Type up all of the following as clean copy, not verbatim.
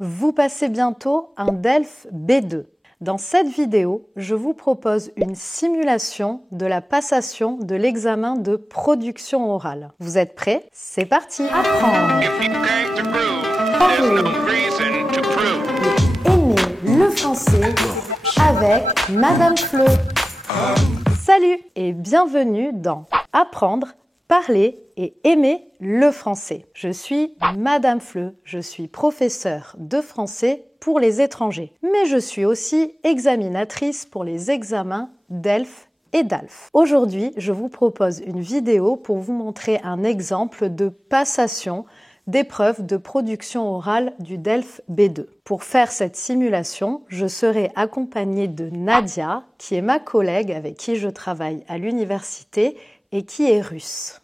Vous passez bientôt un DELF B2. Dans cette vidéo, je vous propose une simulation de la passation de l'examen de production orale. Vous êtes prêts? C'est parti! Apprendre, parler, aimer le français avec Madame Fleu. Salut et bienvenue dans Apprendre, parler et aimer le français. Je suis Madame Fleu, je suis professeure de français pour les étrangers, mais je suis aussi examinatrice pour les examens DELF et DALF. Aujourd'hui, je vous propose une vidéo pour vous montrer un exemple de passation d'épreuve de production orale du DELF B2. Pour faire cette simulation, je serai accompagnée de Nadia, qui est ma collègue avec qui je travaille à l'université et qui est russe.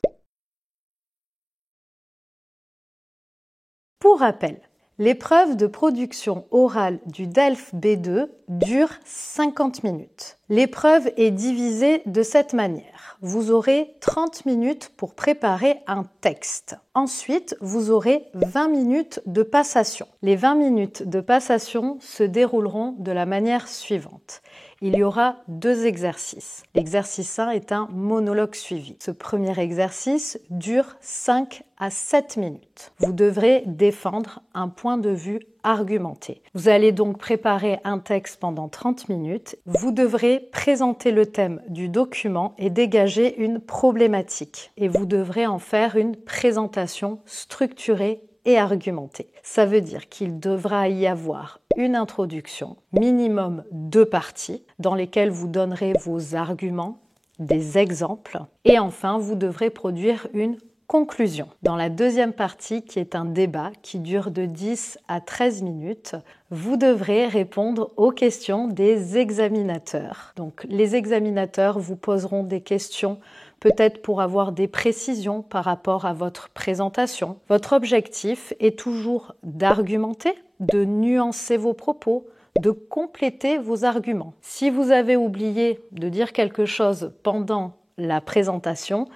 Pour rappel, l'épreuve de production orale du DELF B2 dure 50 minutes. L'épreuve est divisée de cette manière. Vous aurez 30 minutes pour préparer un texte. Ensuite, vous aurez 20 minutes de passation. Les 20 minutes de passation se dérouleront de la manière suivante. Il y aura 2 exercices. L'exercice 1 est un monologue suivi. Ce premier exercice dure 5 à 7 minutes. Vous devrez défendre un point de vue argumenté. Vous allez donc préparer un texte pendant 30 minutes. Vous devrez présenter le thème du document et dégager une problématique. Et vous devrez en faire une présentation structurée et argumentée. Ça veut dire qu'il devra y avoir une introduction, minimum 2 parties, dans lesquelles vous donnerez vos arguments, des exemples, et enfin vous devrez produire une conclusion. Dans la deuxième partie, qui est un débat qui dure de 10 à 13 minutes, vous devrez répondre aux questions des examinateurs. Donc les examinateurs vous poseront des questions peut-être pour avoir des précisions par rapport à votre présentation. Votre objectif est toujours d'argumenter, de nuancer vos propos, de compléter vos arguments. Si vous avez oublié de dire quelque chose pendant la présentation,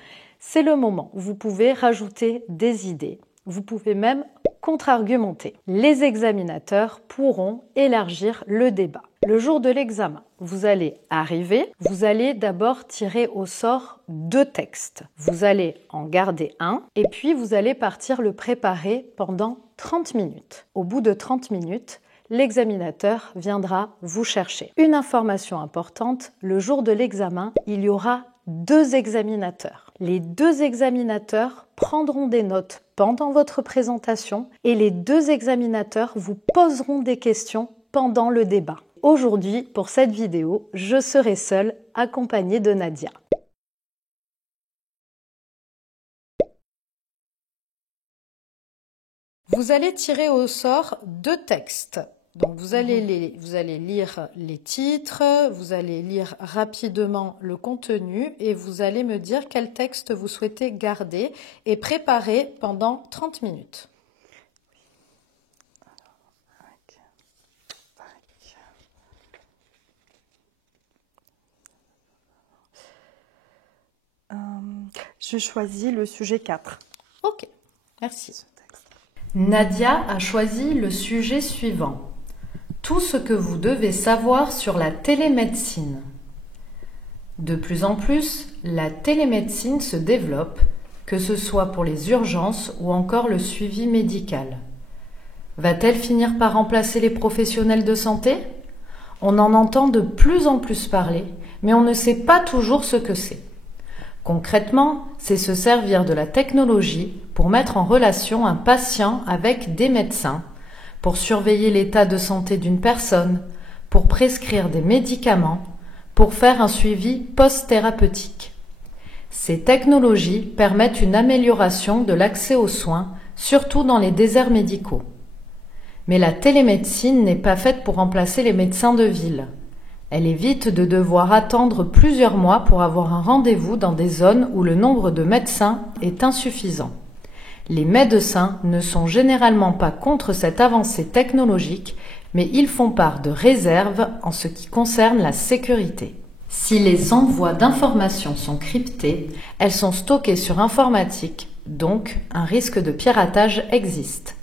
c'est le moment où vous pouvez rajouter des idées. Vous pouvez même contre-argumenter. Les examinateurs pourront élargir le débat. Le jour de l'examen, vous allez arriver, vous allez d'abord tirer au sort 2 textes. Vous allez en garder un et puis vous allez partir le préparer pendant 30 minutes. Au bout de 30 minutes, l'examinateur viendra vous chercher. Une information importante, le jour de l'examen, il y aura 2 examinateurs. Les 2 examinateurs prendront des notes pendant votre présentation et les 2 examinateurs vous poseront des questions pendant le débat. Aujourd'hui, pour cette vidéo, je serai seule, accompagnée de Nadia. Vous allez tirer au sort 2 textes. Donc vous allez lire les titres, vous allez lire rapidement le contenu et vous allez me dire quel texte vous souhaitez garder et préparer pendant 30 minutes. Je choisis le sujet 4. Ok, merci. Nadia a choisi le sujet suivant. Tout ce que vous devez savoir sur la télémédecine. De plus en plus, la télémédecine se développe, que ce soit pour les urgences ou encore le suivi médical. Va-t-elle finir par remplacer les professionnels de santé? On en entend de plus en plus parler, mais on ne sait pas toujours ce que c'est. Concrètement, c'est se servir de la technologie pour mettre en relation un patient avec des médecins, pour surveiller l'état de santé d'une personne, pour prescrire des médicaments, pour faire un suivi post-thérapeutique. Ces technologies permettent une amélioration de l'accès aux soins, surtout dans les déserts médicaux. Mais la télémédecine n'est pas faite pour remplacer les médecins de ville. Elle évite de devoir attendre plusieurs mois pour avoir un rendez-vous dans des zones où le nombre de médecins est insuffisant. Les médecins ne sont généralement pas contre cette avancée technologique, mais ils font part de réserves en ce qui concerne la sécurité. Si les envois d'informations sont cryptés, elles sont stockées sur informatique, donc un risque de piratage existe.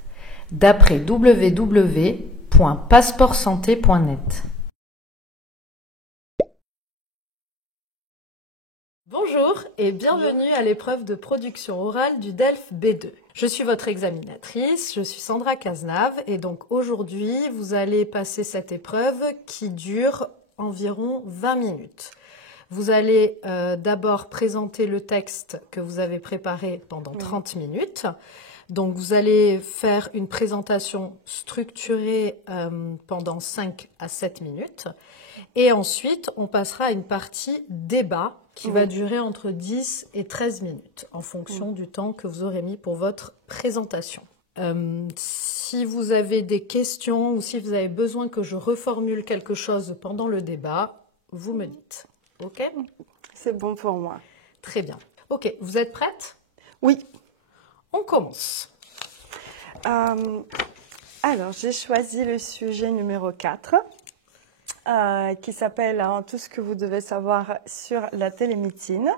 d'après www.passeportsanté.net. Bonjour et bienvenue à l'épreuve de production orale du DELF B2. Je suis votre examinatrice, je suis Sandra Cazenave et donc aujourd'hui vous allez passer cette épreuve qui dure environ 20 minutes. Vous allez d'abord présenter le texte que vous avez préparé pendant 30 minutes. Donc vous allez faire une présentation structurée pendant 5 à 7 minutes. Et ensuite, on passera à une partie débat qui va durer entre 10 et 13 minutes en fonction du temps que vous aurez mis pour votre présentation. Si vous avez des questions ou si vous avez besoin que je reformule quelque chose pendant le débat, vous me dites. OK? C'est bon pour moi. Très bien. OK, vous êtes prête? Oui. On commence. Alors, j'ai choisi le sujet numéro 4. Qui s'appelle Tout ce que vous devez savoir sur la télémédecine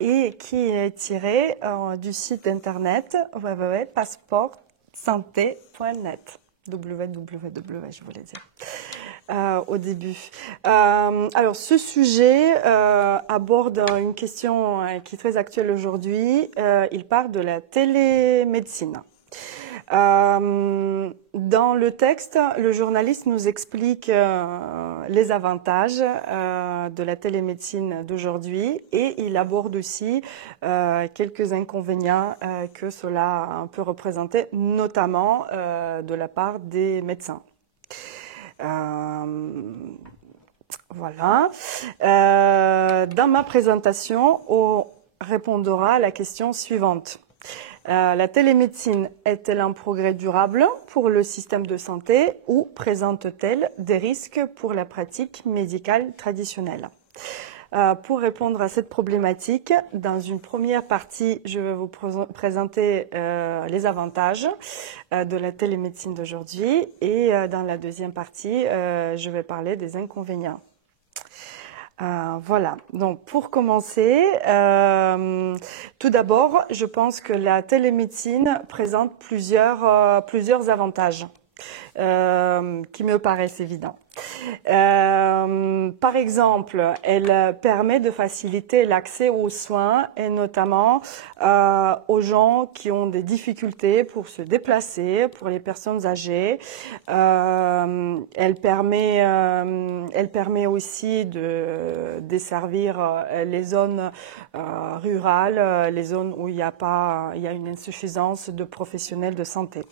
et qui est tiré du site internet www.passeportsanté.net. www, je voulais dire. Au début. Alors, ce sujet aborde une question qui est très actuelle aujourd'hui. Il parle de la télémédecine. Dans le texte, le journaliste nous explique les avantages de la télémédecine d'aujourd'hui et il aborde aussi quelques inconvénients que cela peut représenter, notamment de la part des médecins. Voilà. Dans ma présentation, on répondra à la question suivante. La télémédecine est-elle un progrès durable pour le système de santé ou présente-t-elle des risques pour la pratique médicale traditionnelle? Pour répondre à cette problématique, dans une première partie, je vais vous présenter les avantages de la télémédecine d'aujourd'hui et dans la deuxième partie, je vais parler des inconvénients. Voilà, donc pour commencer, tout d'abord, je pense que la télémédecine présente plusieurs avantages qui me paraissent évidents. Par exemple, elle permet de faciliter l'accès aux soins et notamment aux gens qui ont des difficultés pour se déplacer, pour les personnes âgées. Elle permet aussi de desservir les zones rurales, les zones où il y a une insuffisance de professionnels de santé.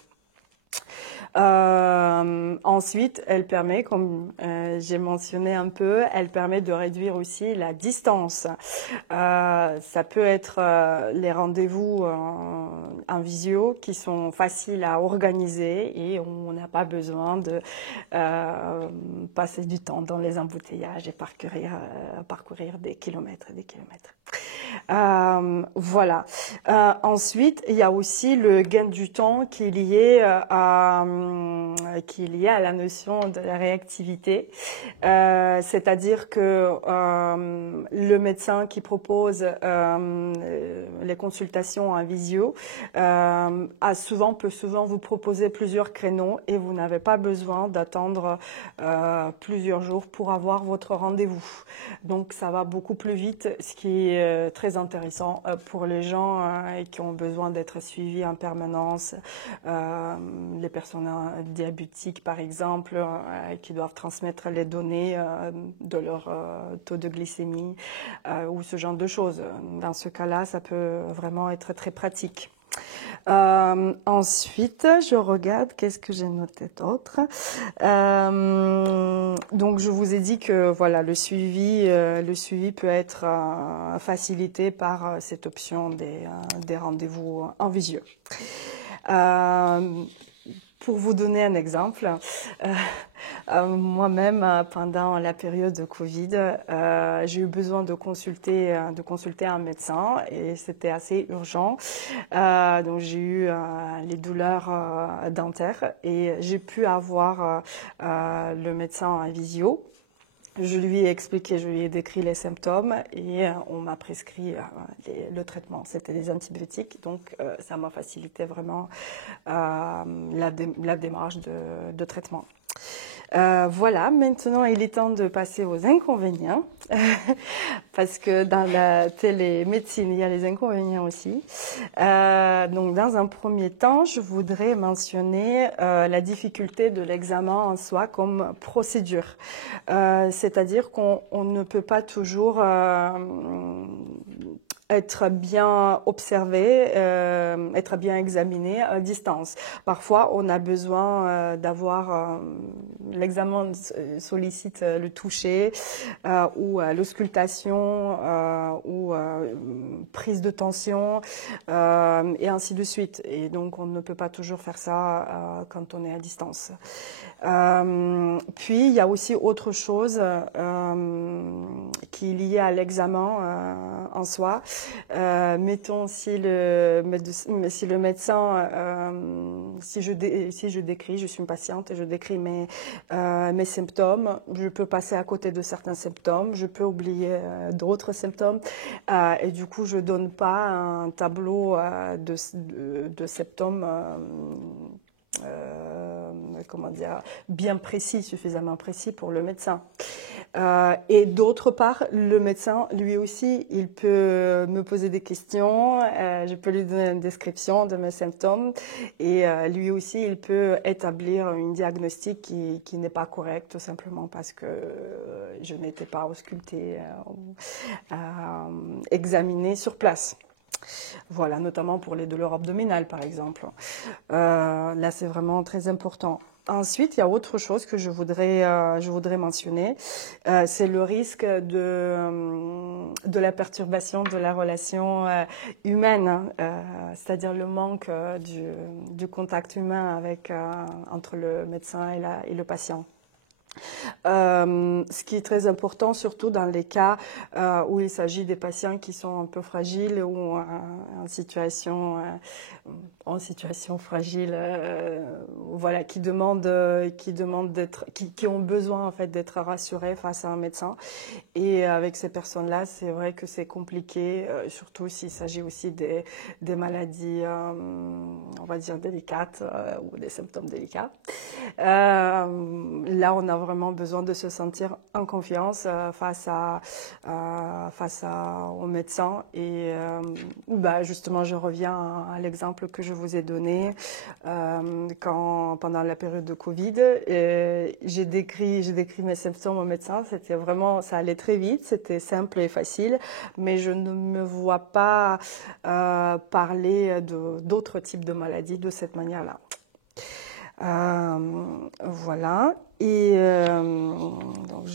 Ensuite, elle permet, comme j'ai mentionné un peu, elle permet de réduire aussi la distance. Ça peut être les rendez-vous en visio qui sont faciles à organiser et on n'a pas besoin de passer du temps dans les embouteillages et parcourir des kilomètres et des kilomètres. Voilà. Ensuite, il y a aussi le gain du temps qui est lié à la notion de la réactivité. C'est-à-dire que le médecin qui propose les consultations en visio peut souvent vous proposer plusieurs créneaux et vous n'avez pas besoin d'attendre plusieurs jours pour avoir votre rendez-vous. Donc, ça va beaucoup plus vite, ce qui est très intéressant pour les gens qui ont besoin d'être suivis en permanence, les personnes diabétiques par exemple, qui doivent transmettre les données de leur taux de glycémie ou ce genre de choses. Dans ce cas-là, ça peut vraiment être très pratique. Ensuite, je regarde, qu'est-ce que j'ai noté d'autre. Donc, je vous ai dit que voilà, le suivi peut être facilité par cette option des rendez-vous en visio. Pour vous donner un exemple, moi-même, pendant la période de Covid, j'ai eu besoin de consulter un médecin et c'était assez urgent. Donc j'ai eu les douleurs dentaires et j'ai pu avoir le médecin en visio. Je lui ai expliqué, je lui ai décrit les symptômes et on m'a prescrit le traitement. C'était des antibiotiques, donc ça m'a facilité vraiment la démarche de traitement. Voilà, maintenant il est temps de passer aux inconvénients, parce que dans la télémédecine, il y a les inconvénients aussi. Donc dans un premier temps, je voudrais mentionner la difficulté de l'examen en soi comme procédure. C'est-à-dire qu'on ne peut pas toujours être bien observé, être bien examiné à distance. Parfois, on a besoin d'avoir l'examen sollicite le toucher ou l'auscultation ou prise de tension et ainsi de suite. Et donc, on ne peut pas toujours faire ça quand on est à distance. Puis, il y a aussi autre chose qui est liée à l'examen en soi. Mettons si le médecin, si je décris, je suis une patiente et je décris mes symptômes, je peux passer à côté de certains symptômes, je peux oublier d'autres symptômes et du coup je donne pas un tableau de symptômes comment dire, bien précis, suffisamment précis pour le médecin. Et d'autre part, le médecin, lui aussi, il peut me poser des questions, je peux lui donner une description de mes symptômes et lui aussi, il peut établir une diagnostic qui n'est pas correcte, tout simplement parce que je n'étais pas auscultée ou examinée sur place. Voilà, notamment pour les douleurs abdominales, par exemple. Là, c'est vraiment très important. Ensuite, il y a autre chose que je voudrais mentionner, c'est le risque de la perturbation de la relation humaine, c'est-à-dire le manque du contact humain entre le médecin et le patient. Ce qui est très important, surtout dans les cas où il s'agit des patients qui sont un peu fragiles ou en situation fragile, voilà, qui ont besoin en fait d'être rassurés face à un médecin. Et avec ces personnes-là, c'est vrai que c'est compliqué, surtout s'il s'agit aussi des maladies, on va dire délicates ou des symptômes délicats. Là, on a vraiment besoin de se sentir en confiance face au médecin. Et justement, je reviens à l'exemple que je vous ai donné pendant la période de Covid, j'ai décrit mes symptômes au médecin. C'était vraiment, ça allait très vite, c'était simple et facile, mais je ne me vois pas parler d'autres types de maladies de cette manière-là. Voilà, et donc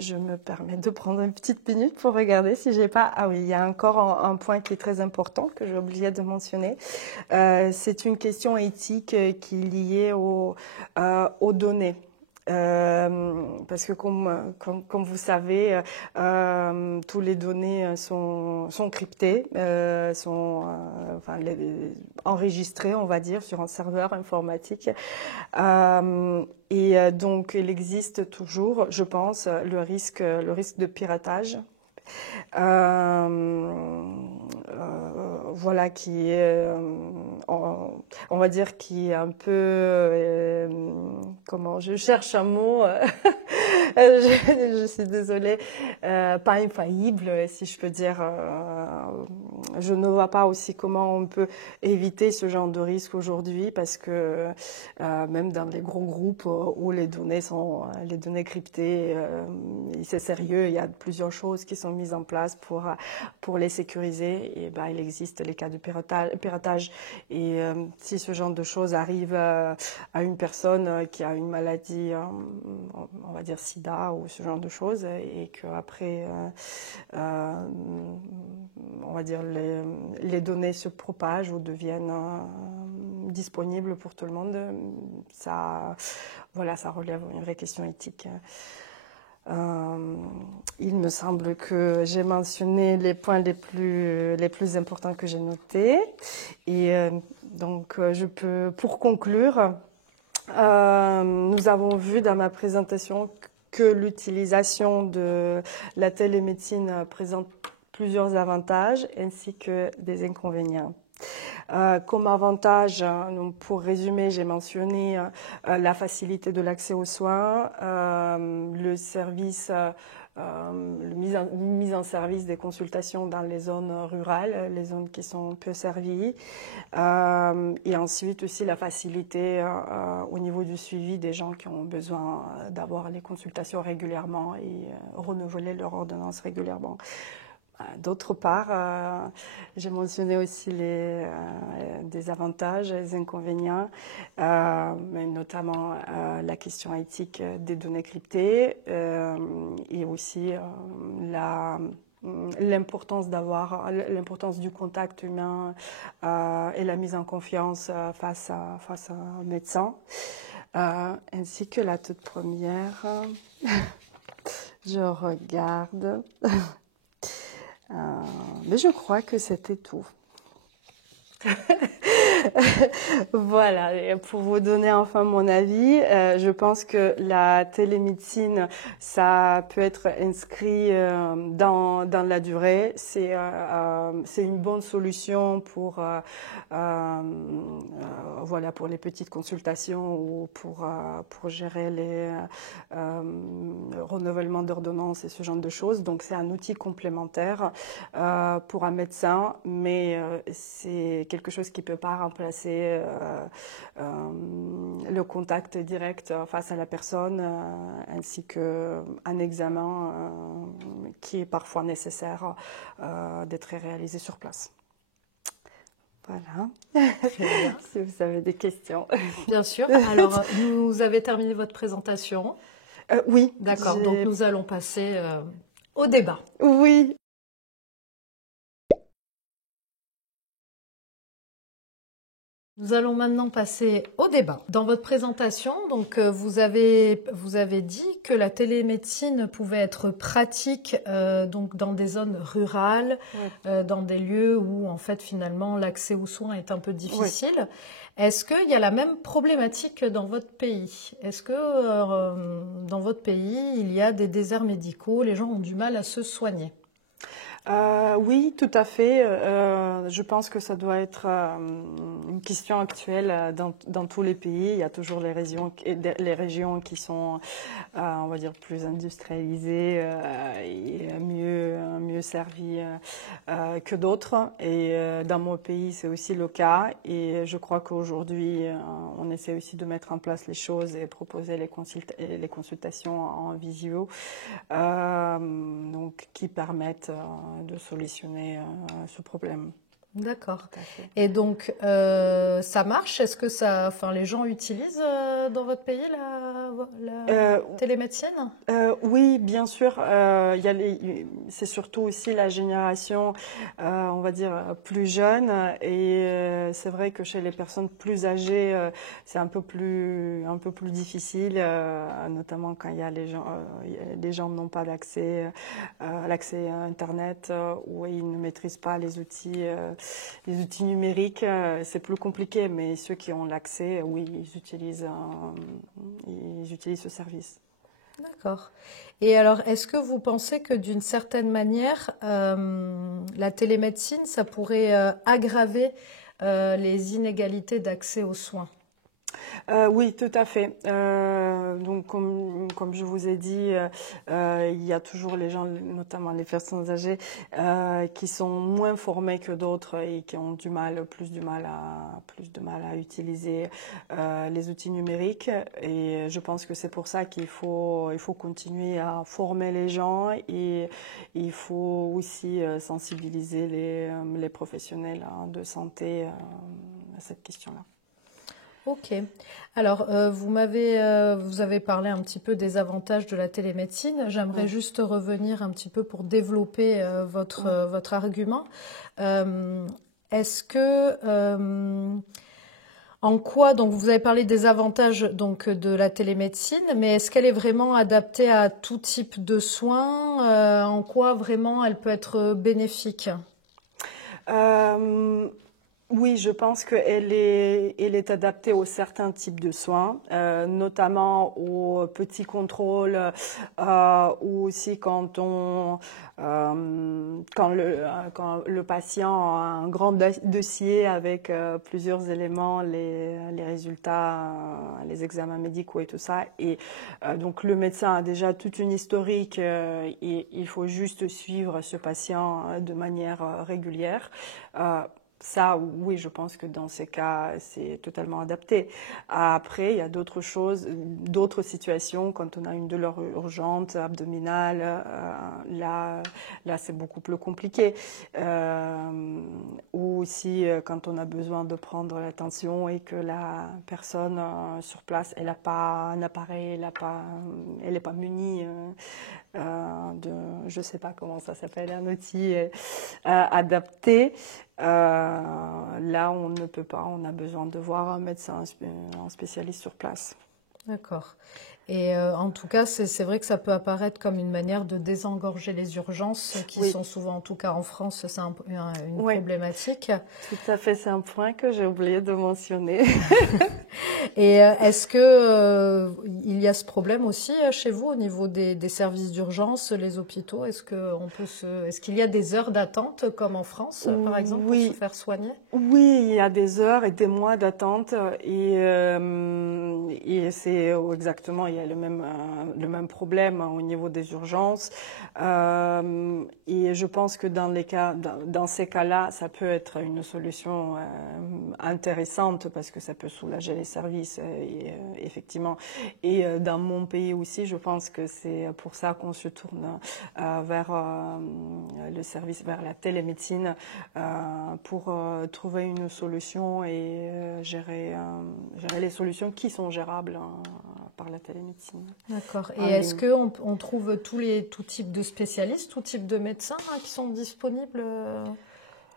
je me permets de prendre une petite minute pour regarder si j'ai pas... Ah oui, il y a encore un point qui est très important que j'ai oublié de mentionner. C'est une question éthique qui est liée aux données. Parce que comme vous savez, tous les données sont cryptées, sont enregistrées, on va dire, sur un serveur informatique. Et donc, il existe toujours, je pense, le risque de piratage. Voilà, qui est, on va dire, qui est un peu, comment, je cherche un mot, je suis désolée, pas infaillible, si je peux dire. Je ne vois pas aussi comment on peut éviter ce genre de risque aujourd'hui, parce que même dans les gros groupes où les données sont cryptées, c'est sérieux, il y a plusieurs choses qui sont mises en place pour les sécuriser. Et il existe les cas de piratage. Et si ce genre de choses arrive à une personne qui a une maladie, on va dire SIDA ou ce genre de choses, et qu'après, on va dire, les données se propagent ou deviennent disponibles pour tout le monde, ça relève une vraie question éthique. Il me semble que j'ai mentionné les points les plus importants que j'ai notés. Et donc, pour conclure, nous avons vu dans ma présentation que l'utilisation de la télémédecine présente plusieurs avantages ainsi que des inconvénients. Comme avantage, donc pour résumer, j'ai mentionné la facilité de l'accès aux soins, le service, mise en service des consultations dans les zones rurales, les zones qui sont peu servies, et ensuite aussi la facilité au niveau du suivi des gens qui ont besoin d'avoir les consultations régulièrement et renouveler leur ordonnance régulièrement. D'autre part, j'ai mentionné aussi des avantages, les inconvénients, mais notamment la question éthique des données cryptées et aussi l'importance du contact humain et la mise en confiance face à un médecin, ainsi que la toute première. Je regarde. Mais je crois que c'était tout. Voilà, et pour vous donner enfin mon avis, je pense que la télémédecine, ça peut être inscrit dans la durée. C'est une bonne solution pour voilà, pour les petites consultations ou pour gérer les renouvellements d'ordonnances et ce genre de choses. Donc c'est un outil complémentaire pour un médecin, mais c'est quelque chose qui ne peut pas remplacer le contact direct face à la personne, ainsi qu'un examen qui est parfois nécessaire d'être réalisé sur place. Voilà. Si vous avez des questions. Bien sûr. Alors, vous avez terminé votre présentation. Oui. D'accord. Donc, nous allons passer au débat. Oui. Nous allons maintenant passer au débat. Dans votre présentation, donc, vous avez dit que la télémédecine pouvait être pratique donc dans des zones rurales, dans des lieux où en fait finalement l'accès aux soins est un peu difficile. Oui. Est-ce qu'il y a la même problématique dans votre pays? Est-ce que dans votre pays il y a des déserts médicaux, les gens ont du mal à se soigner? Oui, tout à fait. Je pense que ça doit être une question actuelle dans tous les pays. Il y a toujours les régions qui sont, on va dire, plus industrialisées et mieux servies que d'autres. Et dans mon pays, c'est aussi le cas. Et je crois qu'aujourd'hui, on essaie aussi de mettre en place les choses et proposer les consultations en visio, donc qui permettent de solutionner ce problème. D'accord. Et donc, ça marche? Est-ce que les gens utilisent dans votre pays la télémédecine? Oui, bien sûr. C'est surtout aussi la génération, on va dire, plus jeune. Et c'est vrai que chez les personnes plus âgées, c'est un peu plus difficile, notamment quand il y a les gens n'ont pas l'accès à Internet ou ils ne maîtrisent pas les outils numériques, c'est plus compliqué, mais ceux qui ont l'accès, oui, ils utilisent ce service. D'accord. Et alors, est-ce que vous pensez que d'une certaine manière, la télémédecine, ça pourrait aggraver les inégalités d'accès aux soins? Oui, tout à fait. Donc, comme je vous ai dit, il y a toujours les gens, notamment les personnes âgées, qui sont moins formés que d'autres et qui ont plus de mal à utiliser les outils numériques. Et je pense que c'est pour ça qu'il faut continuer à former les gens et il faut aussi sensibiliser les professionnels de santé à cette question-là. Ok. Alors, vous avez parlé un petit peu des avantages de la télémédecine. J'aimerais juste revenir un petit peu pour développer votre argument. Est-ce que en quoi, donc vous avez parlé des avantages donc de la télémédecine, mais est-ce qu'elle est vraiment adaptée à tout type de soins? En quoi vraiment elle peut être bénéfique? Oui, je pense qu'elle elle est adaptée aux certains types de soins, notamment aux petits contrôles, ou aussi quand le patient a un grand dossier avec plusieurs éléments, les résultats, les examens médicaux et tout ça. Et donc le médecin a déjà toute une historique, et il faut juste suivre ce patient de manière régulière. Ça, oui, je pense que dans ces cas, c'est totalement adapté. Après, il y a d'autres choses, d'autres situations, quand on a une douleur urgente, abdominale, là, c'est beaucoup plus compliqué. Ou aussi, quand on a besoin de prendre la tension et que la personne sur place, elle n'a pas un appareil, elle n'est pas munie de, je sais pas comment ça s'appelle, un outil adapté. Là, on ne peut pas, on a besoin de voir un médecin, un spécialiste sur place. D'accord. Et en tout cas, c'est vrai que ça peut apparaître comme une manière de désengorger les urgences, qui sont souvent, en tout cas en France, c'est une problématique. Tout à fait, c'est un point que j'ai oublié de mentionner. Et est-ce que il y a ce problème aussi chez vous au niveau des services d'urgence, les hôpitaux? Est-ce qu'il y a des heures d'attente comme en France, par exemple, pour se faire soigner? Oui, il y a des heures et des mois d'attente, et c'est exactement, il y a le même problème au niveau des urgences. Et je pense que dans ces cas-là, ça peut être une solution intéressante, parce que ça peut soulager les services, effectivement. Et dans mon pays aussi, je pense que c'est pour ça qu'on se tourne vers le service, vers la télémédecine, pour trouver une solution et gérer les solutions qui sont gérables par la télémédecine. D'accord. Et est-ce qu'on trouve tout type de spécialistes, tout type de médecins qui sont disponibles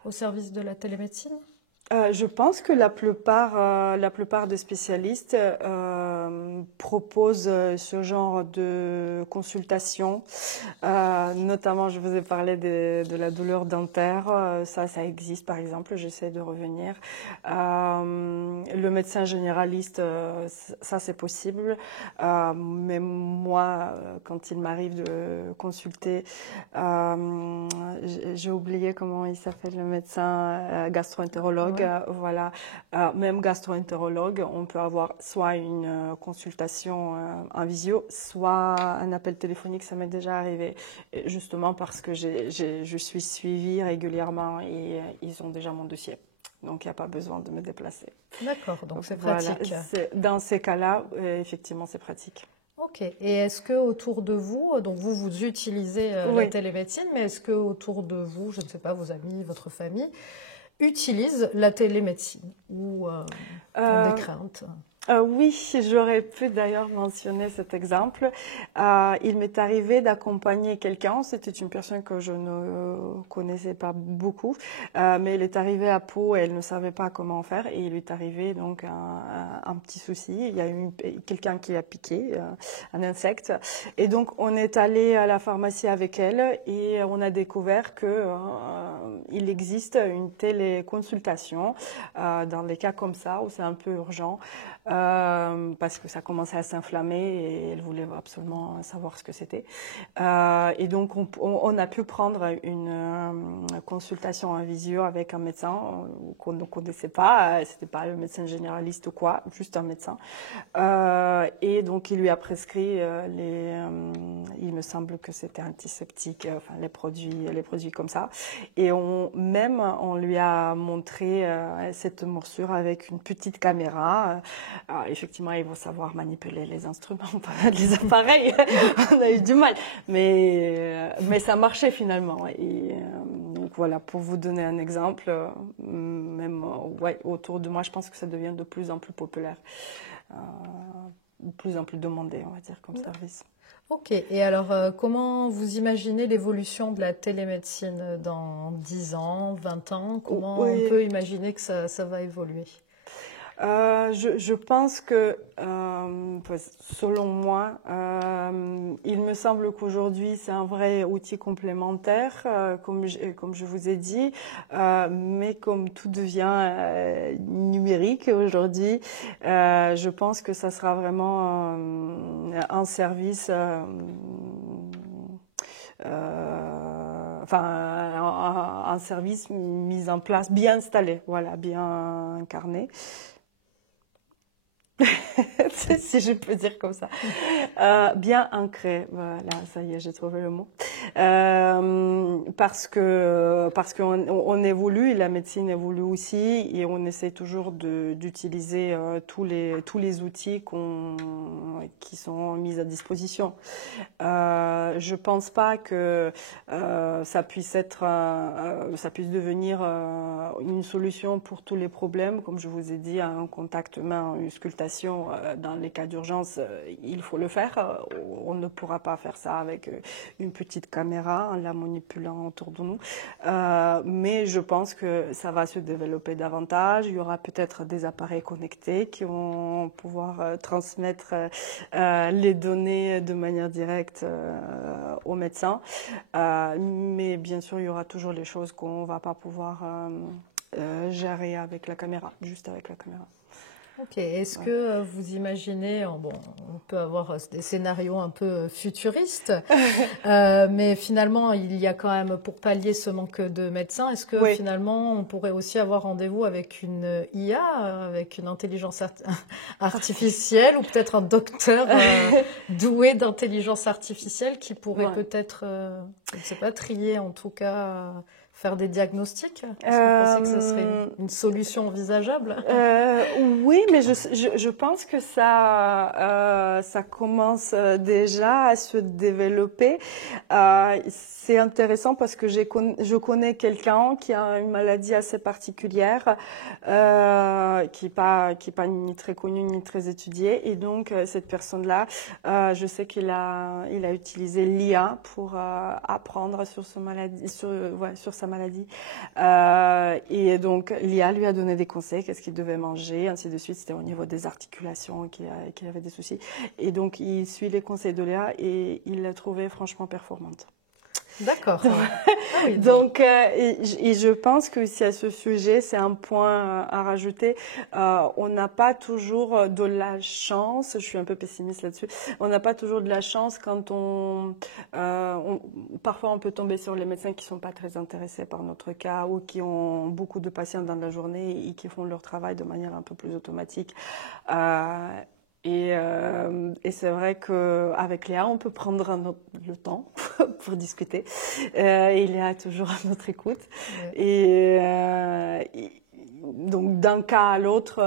au service de la télémédecine? Je pense que la plupart des spécialistes proposent ce genre de consultation. Notamment, je vous ai parlé de la douleur dentaire. Ça existe, par exemple. J'essaie de revenir. Le médecin généraliste, ça c'est possible. Mais moi, quand il m'arrive de consulter, j'ai oublié comment il s'appelle, le médecin gastro-entérologue. Voilà, même gastro-entérologue, on peut avoir soit une consultation en visio, soit un appel téléphonique, ça m'est déjà arrivé, justement parce que je suis suivie régulièrement et ils ont déjà mon dossier. Donc, il n'y a pas besoin de me déplacer. D'accord, donc c'est pratique. Voilà, dans ces cas-là, effectivement, c'est pratique. Ok. Et est-ce que autour de vous, donc vous utilisez la télémédecine, mais est-ce que autour de vous, je ne sais pas, vos amis, votre famille, utilisent la télémédecine ou ont des craintes? Oui, j'aurais pu d'ailleurs mentionner cet exemple. Il m'est arrivé d'accompagner quelqu'un. C'était une personne que je ne connaissais pas beaucoup, mais elle est arrivée à Pau et elle ne savait pas comment faire. Et il lui est arrivé donc un petit souci. Il y a eu quelqu'un qui a piqué, un insecte. Et donc on est allé à la pharmacie avec elle et on a découvert que il existe une téléconsultation dans les cas comme ça où c'est un peu urgent. Parce que ça commençait à s'inflammer et elle voulait absolument savoir ce que c'était. Et donc, on a pu prendre une consultation en visio avec un médecin qu'on ne connaissait pas. C'était pas le médecin généraliste ou quoi, juste un médecin. Et donc, il lui a prescrit il me semble que c'était antiseptique, enfin les produits comme ça. Et on lui a montré cette morsure avec une petite caméra. Alors, effectivement, il faut savoir manipuler les instruments, les appareils. On a eu du mal, mais ça marchait finalement. Et donc voilà, pour vous donner un exemple, même autour de moi, je pense que ça devient de plus en plus populaire, de plus en plus demandé, on va dire, comme service. Ok. Et alors, comment vous imaginez l'évolution de la télémédecine dans 10 ans, 20 ans? Comment on peut imaginer que ça va évoluer? Je pense que, selon moi, il me semble qu'aujourd'hui c'est un vrai outil complémentaire, comme je vous ai dit, mais comme tout devient numérique aujourd'hui, je pense que ça sera vraiment un service. Un service mis en place, bien installé, voilà, bien incarné. Si je peux dire comme ça, bien ancré, voilà, ça y est, j'ai trouvé le mot, parce qu'on évolue, et la médecine évolue aussi, et on essaie toujours d'utiliser tous les outils qui sont mis à disposition. Je pense pas que ça puisse devenir une solution pour tous les problèmes, comme je vous ai dit, un contact humain, une auscultation. Dans les cas d'urgence, il faut le faire. On ne pourra pas faire ça avec une petite caméra en la manipulant autour de nous. Mais je pense que ça va se développer davantage. Il y aura peut-être des appareils connectés qui vont pouvoir transmettre les données de manière directe aux médecins. Mais bien sûr, il y aura toujours les choses qu'on ne va pas pouvoir gérer avec la caméra, juste avec la caméra. Ok, est-ce que vous imaginez, on peut avoir des scénarios un peu futuristes, mais finalement il y a quand même, pour pallier ce manque de médecins, est-ce que finalement on pourrait aussi avoir rendez-vous avec une IA, avec une intelligence artificielle, ou peut-être un docteur doué d'intelligence artificielle qui pourrait peut-être, je ne sais pas, trier en tout cas, faire des diagnostics? Est-ce que vous pensez que ce serait une solution envisageable? Oui, mais je pense que ça commence déjà à se développer. C'est intéressant parce que je connais quelqu'un qui a une maladie assez particulière, qui est pas ni très connue ni très étudiée, et donc cette personne-là, je sais qu'il a utilisé l'IA pour apprendre sur sa maladie, sur sa maladie, et donc l'IA lui a donné des conseils, qu'est-ce qu'il devait manger, ainsi de suite. C'était au niveau des articulations qu'il avait des soucis, et donc il suit les conseils de l'IA et il l'a trouvée franchement performante. D'accord. Donc, et je pense que si à ce sujet, c'est un point à rajouter, on n'a pas toujours de la chance, je suis un peu pessimiste là-dessus, on n'a pas toujours de la chance quand parfois on peut tomber sur les médecins qui sont pas très intéressés par notre cas, ou qui ont beaucoup de patients dans la journée et qui font leur travail de manière un peu plus automatique. Et c'est vrai qu'avec Léa, on peut prendre le temps pour discuter. Il y a toujours à notre écoute. Et donc, d'un cas à l'autre,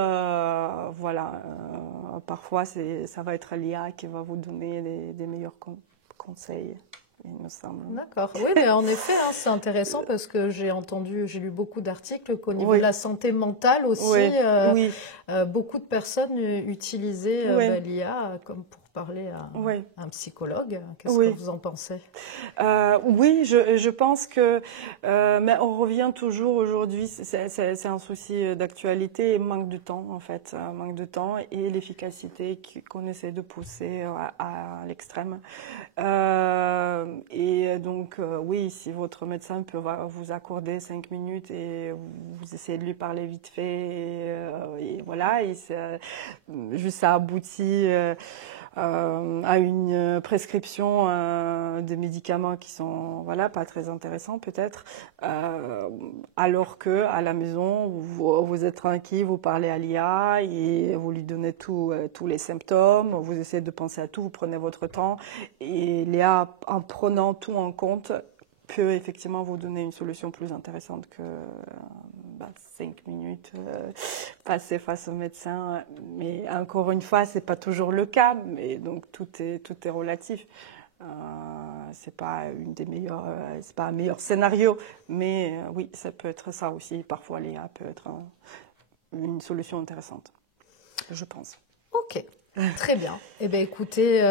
parfois, ça va être l'IA qui va vous donner des meilleurs conseils. Il me semble. D'accord. Oui, mais en effet, c'est intéressant parce que j'ai lu beaucoup d'articles qu'au niveau de la santé mentale aussi, beaucoup de personnes utilisaient l'IA comme pour parler à un psychologue. Qu'est-ce que vous en pensez? Oui, je pense que, mais on revient toujours aujourd'hui, c'est un souci d'actualité et manque de temps en fait, manque de temps et l'efficacité qu'on essaie de pousser à l'extrême. Et donc, oui, si votre médecin peut vous accorder 5 minutes et vous essayez de lui parler vite fait, et voilà, et juste ça aboutit à une prescription de médicaments qui sont pas très intéressants peut-être, alors que à la maison vous êtes tranquille, vous parlez à l'IA et vous lui donnez tous les symptômes, vous essayez de penser à tout, vous prenez votre temps, et l'IA, en prenant tout en compte, peut effectivement vous donner une solution plus intéressante que 5 minutes passées face au médecin. Mais encore une fois, c'est pas toujours le cas, mais donc tout est relatif. C'est pas c'est pas un meilleur scénario, mais oui, ça peut être ça aussi. Parfois, l'IA peut être une solution intéressante, je pense. Ok. Très bien. Eh bien, écoutez,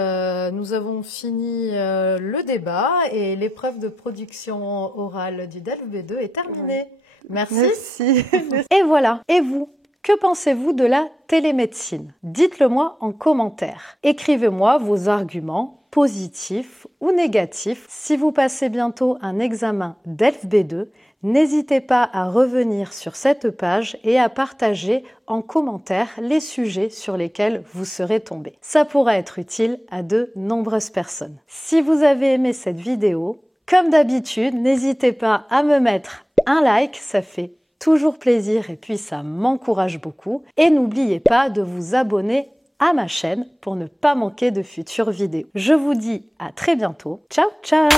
nous avons fini le débat et l'épreuve de production orale du DELF B2 est terminée. Merci. Merci. Et voilà. Et vous, Que pensez-vous de la télémédecine? Dites-le moi en commentaire. Écrivez-moi vos arguments positifs ou négatifs. Si vous passez bientôt un examen DELF B2, n'hésitez pas à revenir sur cette page et à partager en commentaire les sujets sur lesquels vous serez tombé. Ça pourra être utile à de nombreuses personnes. Si vous avez aimé cette vidéo, comme d'habitude, n'hésitez pas à me mettre un like, ça fait toujours plaisir et puis ça m'encourage beaucoup. Et n'oubliez pas de vous abonner à ma chaîne pour ne pas manquer de futures vidéos. Je vous dis à très bientôt. Ciao, ciao!